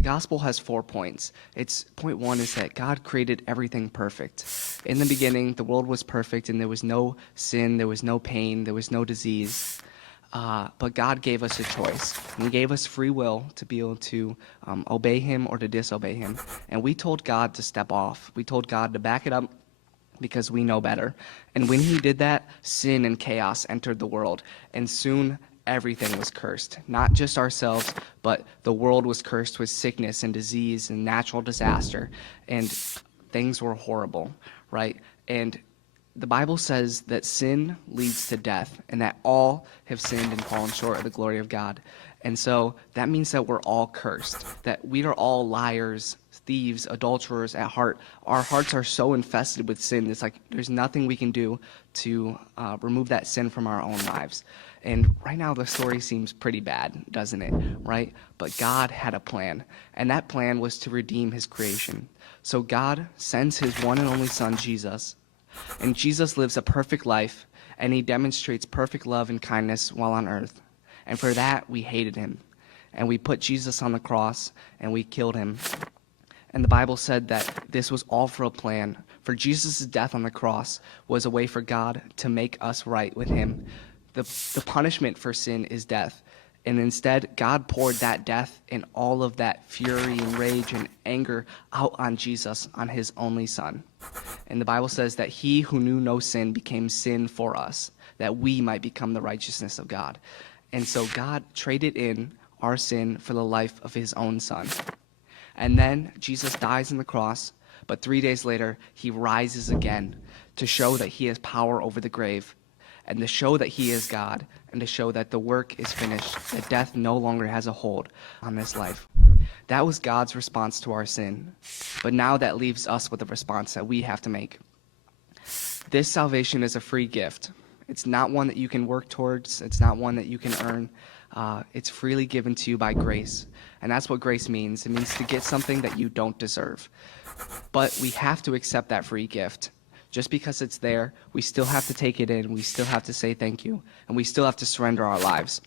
The gospel has 4 points. Point 1 is that God created everything perfect. In the beginning, the world was perfect, and there was no sin, there was no pain, there was no disease. But God gave us a choice. And he gave us free will to be able to obey him or to disobey him. And we told God to step off. We told God to back it up because we know better. And when he did that, sin and chaos entered the world. And soon everything was cursed. Not just ourselves, but the world was cursed with sickness and disease and natural disaster. And things were horrible, right? And the Bible says that sin leads to death, and that all have sinned and fallen short of the glory of God. And so that means that we're all cursed, that we are all liars, thieves, adulterers at heart. Our hearts are so infested with sin. It's like there's nothing we can do to remove that sin from our own lives. And right now the story seems pretty bad, doesn't it? Right? But God had a plan, and that plan was to redeem his creation. So God sends his one and only son, Jesus, and Jesus lives a perfect life, and he demonstrates perfect love and kindness while on earth. And for that, we hated him. And we put Jesus on the cross, and we killed him. And the Bible said that this was all for a plan. For Jesus' death on the cross was a way for God to make us right with him. The punishment for sin is death. And instead, God poured that death and all of that fury and rage and anger out on Jesus, on his only son. And the Bible says that he who knew no sin became sin for us, that we might become the righteousness of God. And so God traded in our sin for the life of his own son. And then Jesus dies on the cross, but 3 days later, he rises again to show that he has power over the grave, and to show that he is God, and to show that the work is finished, that death no longer has a hold on this life. That was God's response to our sin. But now that leaves us with a response that we have to make. This salvation is a free gift. It's not one that you can work towards. It's not one that you can earn. It's freely given to you by grace. And that's what grace means. It means to get something that you don't deserve. But we have to accept that free gift. Just because it's there, we still have to take it in. We still have to say thank you. And we still have to surrender our lives.